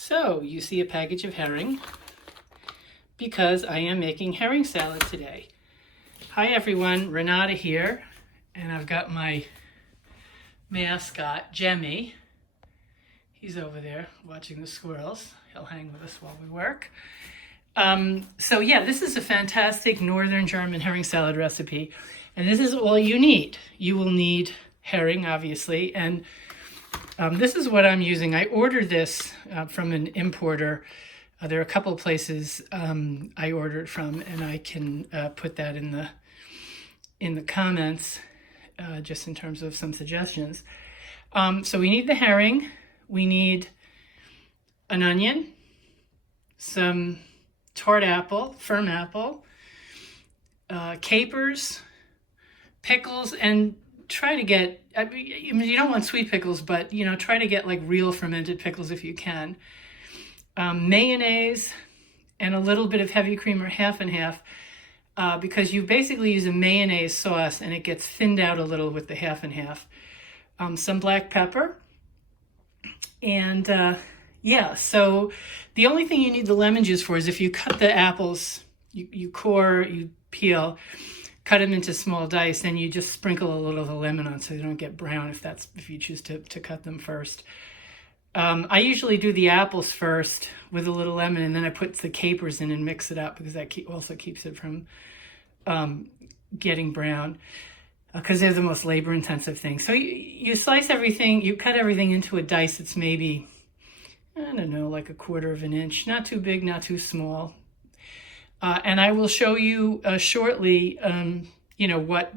So you see a package of herring because I am making herring salad today. Hi everyone, Renata here, and I've got my mascot, Jemmy. He's over there watching the squirrels. He'll hang with us while we work. So yeah, this is a fantastic Northern German herring salad recipe, and this is all you need. You will need herring, obviously, and this is what I'm using. I ordered this from an importer. There are a couple of places I ordered from, and I can put that in the comments, just in terms of some suggestions. So we need the herring. We need an onion, some tart apple, firm apple, capers, pickles, and try to get, I mean, you don't want sweet pickles, but, you know, try to get like real fermented pickles if you can. Mayonnaise and a little bit of heavy cream, or half and half, because you basically use a mayonnaise sauce and it gets thinned out a little with the half and half. Some black pepper. And yeah, so the only thing you need the lemon juice for is if you cut the apples, you core, you peel, cut them into small dice, then you just sprinkle a little of the lemon on so they don't get brown if you choose to cut them first. I usually do the apples first with a little lemon, and then I put the capers in and mix it up because that also keeps it from getting brown, because they're the most labor-intensive thing. So you slice everything, you cut everything into a dice that's maybe, I don't know, like 1/4 of an inch. Not too big, not too small. And I will show you shortly, what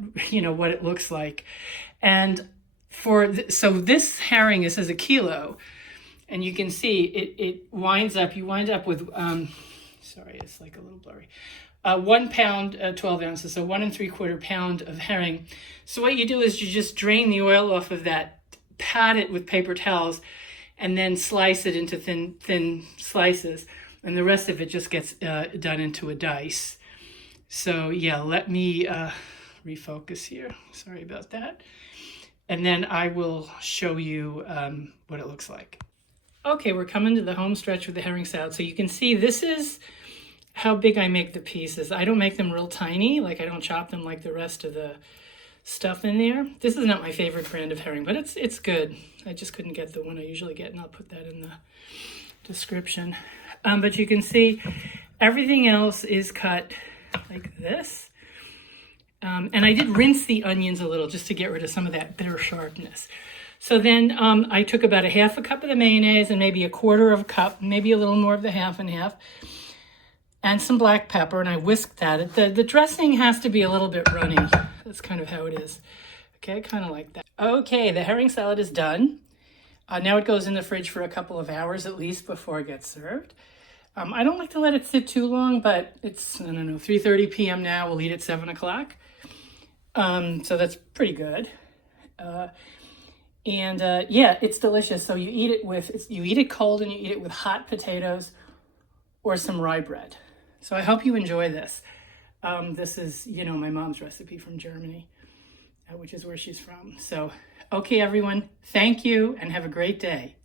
it looks like. And so this herring, it says a kilo, and you can see it winds up. You wind up with, sorry, it's like a little blurry. 1 pound, 12 ounces, so 1 3/4 pound of herring. So what you do is you just drain the oil off of that, pat it with paper towels, and then slice it into thin slices. And the rest of it just gets done into a dice. So yeah, let me refocus here. Sorry about that. And then I will show you what it looks like. Okay, we're coming to the home stretch with the herring salad. So you can see this is how big I make the pieces. I don't make them real tiny, like I don't chop them like the rest of the stuff in there. This is not my favorite brand of herring, but it's good. I just couldn't get the one I usually get, and I'll put that in the description. But you can see everything else is cut like this. And I did rinse the onions a little just to get rid of some of that bitter sharpness. So then I took about 1/2 cup of the mayonnaise and maybe 1/4 cup, maybe a little more of the half and half, and some black pepper, and I whisked that. The dressing has to be a little bit runny. That's kind of how it is. Okay, kind of like that. Okay, the herring salad is done. Now it goes in the fridge for a couple of hours at least before it gets served. I don't like to let it sit too long, but it's, I don't know, 3:30 p.m. now. We'll eat at 7 o'clock. So that's pretty good. Yeah, it's delicious. So you eat it cold, and you eat it with hot potatoes or some rye bread. So I hope you enjoy this. This is, my mom's recipe from Germany, which is where she's from. So, okay, everyone, thank you and have a great day.